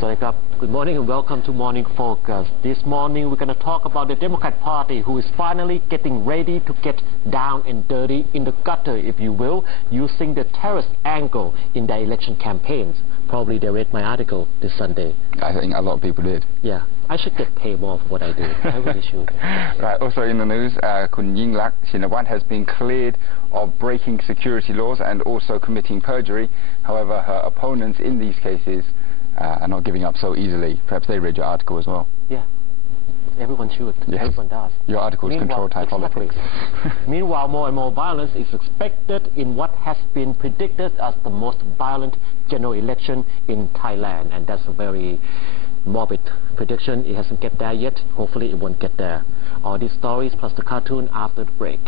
Suthep, good morning and welcome to Morning Focus. This morning we're going to talk about the Democrat Party, who is finally getting ready to get down and dirty in the gutter, if you will, using the terrorist angle in their election campaigns. Probably they read my article this Sunday. I think a lot of people did. Yeah, I should get paid more for what I do. I really should. Right, also in the news, Kun Yingluck has been cleared of breaking security laws and also committing perjury. However, her opponents in these cases are not giving up so easily. Perhaps they read your article as well. Yeah, everyone should. Yes. Everyone does. Your articles control Thai politics. Meanwhile, more and more violence is expected in what has been predicted as the most violent general election in Thailand, and that's a very morbid prediction. It hasn't get there yet. Hopefully it won't get there. All these stories plus the cartoon after the break.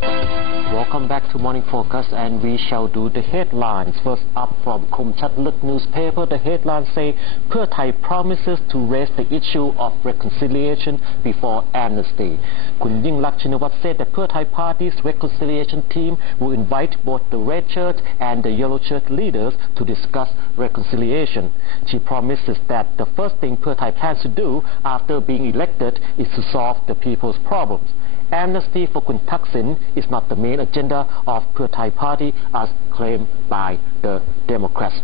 Welcome back to Morning Focus, and we shall do the headlines. First up from Komchatluk newspaper, the headlines say Pheu Thai promises to raise the issue of reconciliation before amnesty. Kun Yingluck said that Pheu Thai party's reconciliation team will invite both the red shirt and the yellow shirt leaders to discuss reconciliation. She promises that the first thing Pheu Thai plans to do after being elected is to solve the people's problems. Amnesty for Kun Thaksin is not the main agenda of Pheu Thai party as claimed by the Democrats.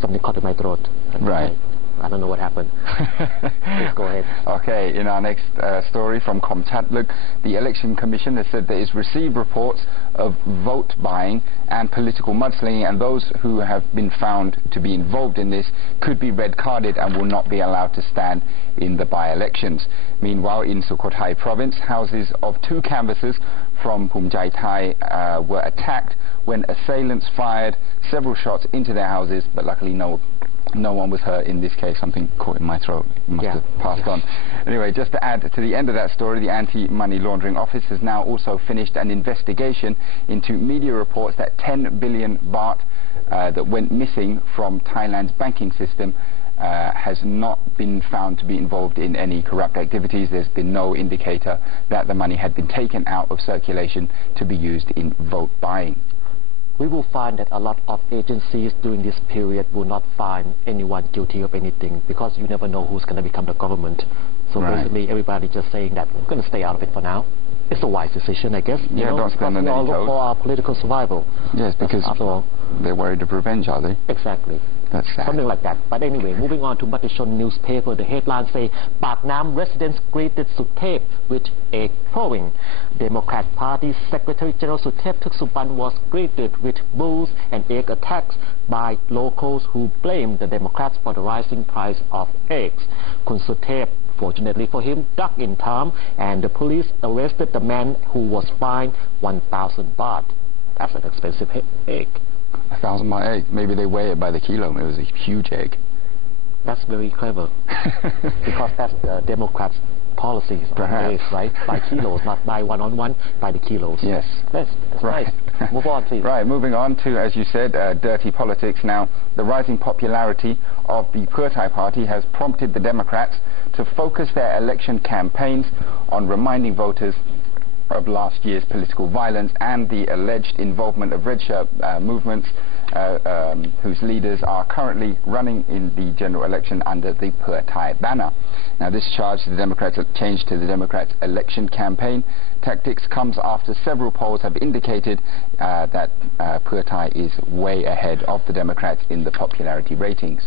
Something caught in my throat. Right. I don't know what happened. Please go ahead. Okay, in our next story from Komchatluk, the Election Commission has said that it's received reports of vote buying and political mudslinging, and those who have been found to be involved in this could be red-carded and will not be allowed to stand in the by-elections. Meanwhile, in Sukhothai province, houses of two canvassers from Boonyai were attacked when assailants fired several shots into their houses, but luckily no one was hurt in this case. Something caught in my throat. It must have passed on. Anyway, just to add to the end of that story, the Anti-Money Laundering Office has now also finished an investigation into media reports that 10 billion baht that went missing from Thailand's banking system has not been found to be involved in any corrupt activities. There's been no indicator that the money had been taken out of circulation to be used in vote buying. We will find that a lot of agencies during this period will not find anyone guilty of anything, because you never know who's going to become the government. So basically everybody just saying that we're going to stay out of it for now. It's a wise decision, I guess. Yeah, don't spend on any toes. For our political survival. Yes, because after all, they're worried of revenge, are they? Exactly. That's sad. Something like that. But anyway, moving on to Matishon newspaper, the headlines say Pak Nam residents greeted Suthep with egg throwing. Democrat Party Secretary General Suthep Thuksuban was greeted with bulls and egg attacks by locals who blamed the Democrats for the rising price of eggs. Kun Suthep, fortunately for him, ducked in time, and the police arrested the man who was fined 1,000 baht. That's an expensive egg. 1,000 baht egg. Maybe they weigh it by the kilo. It was a huge egg. That's very clever. Because that's the Democrats' policies on eggs, right? By kilos, not by one-on-one, by the kilos. Yes. That's right. Nice. Move on, please. Right, moving on to, as you said, dirty politics. Now, the rising popularity of the Pheu Thai party has prompted the Democrats to focus their election campaigns on reminding voters of last year's political violence and the alleged involvement of red shirt movements whose leaders are currently running in the general election under the Pheu Thai banner. Now, this charge to the Democrats changed to the Democrats' election campaign tactics comes after several polls have indicated that Pheu Thai is way ahead of the Democrats in the popularity ratings.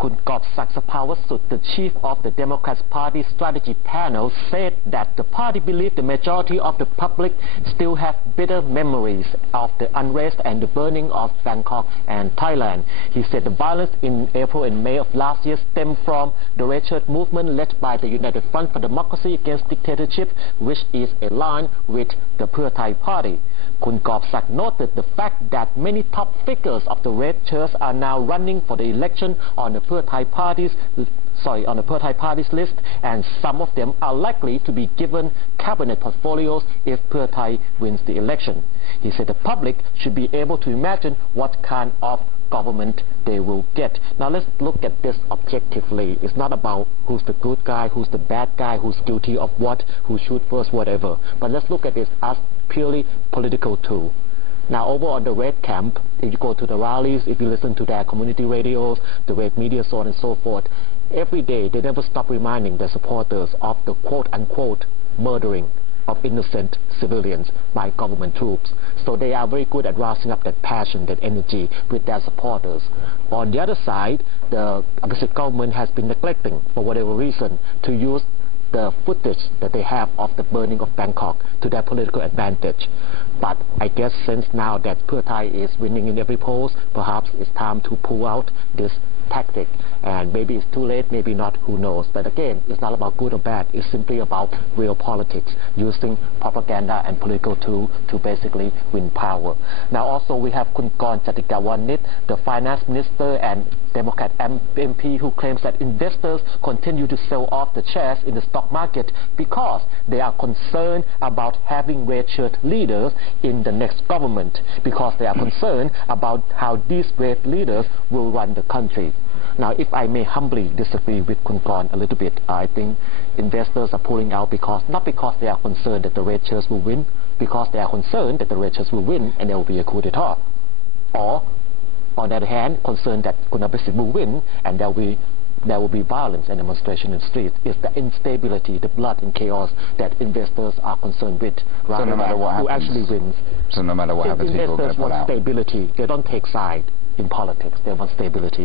Kun Suthep, the chief of the Democrats Party strategy panel, said that the party believed the majority of the public still have bitter memories of the unrest and the burning of Bangkok and Thailand. He said the violence in April and May of last year stemmed from the red shirt movement led by the United Front for Democracy Against Dictatorship, which is aligned with the Pheu Thai party. Kun noted the fact that many top figures of the red shirts are now running for the election on the Pheu Thai party's list, and some of them are likely to be given cabinet portfolios if Pheu Thai wins the election. He said the public should be able to imagine what kind of government they will get. Now let's look at this objectively. It's not about who's the good guy, who's the bad guy, who's guilty of what, who shoot first, whatever. But let's look at this as purely political tool. Now over on the red camp, if you go to the rallies, if you listen to their community radios, the red media, so on and so forth, every day they never stop reminding their supporters of the quote-unquote murdering of innocent civilians by government troops. So they are very good at rousing up that passion, that energy with their supporters. On the other side, the opposite government has been neglecting, for whatever reason, to use the footage that they have of the burning of Bangkok to their political advantage. But I guess since now that Pheu Thai is winning in every poll, perhaps it's time to pull out this tactic, and maybe it's too late, maybe not, who knows. But again, it's not about good or bad, it's simply about real politics, using propaganda and political tool to basically win power. Now also we have Kun Korn Chatikawanit, the finance minister and Democrat MP, who claims that investors continue to sell off the shares in the stock market because they are concerned about having red-shirt leaders in the next government, because they are concerned about how these red leaders will run the country. Now, if I may humbly disagree with Kun Korn a little bit, I think investors are pulling out not because they are concerned that the red shirts will win, because they are concerned that the red shirts will win and there will be a coup d'etat. Or, on the other hand, concerned that Kun Abisit will win and there will be violence and demonstration in the streets. It's the instability, the blood and chaos that investors are concerned with, rather than who actually wins. So no matter what happens, people are going to pull out. Investors want stability. They don't take side in politics. They want stability.